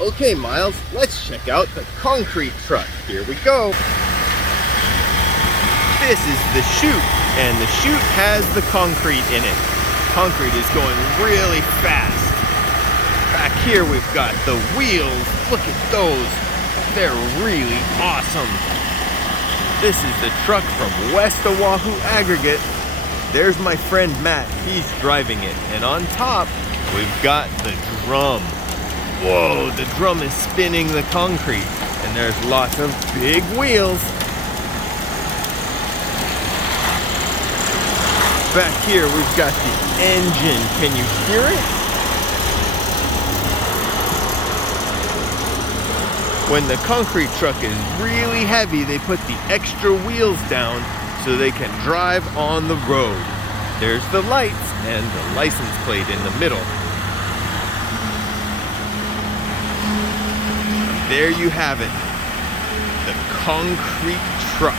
Okay, Miles, let's check out the concrete truck. Here we go. This is the chute, and the chute has the concrete in it. Concrete is going really fast. Back here we've got the wheels. Look at those. They're really awesome. This is the truck from West Oahu Aggregate. There's my friend Matt. He's driving it. And on top, we've got the drum. Whoa, the drum is spinning the concrete. And there's lots of big wheels. Back here, we've got the engine. Can you hear it? When the concrete truck is really heavy, they put the extra wheels down so they can drive on the road. There's the lights and the license plate in the middle. There you have it, the concrete truck.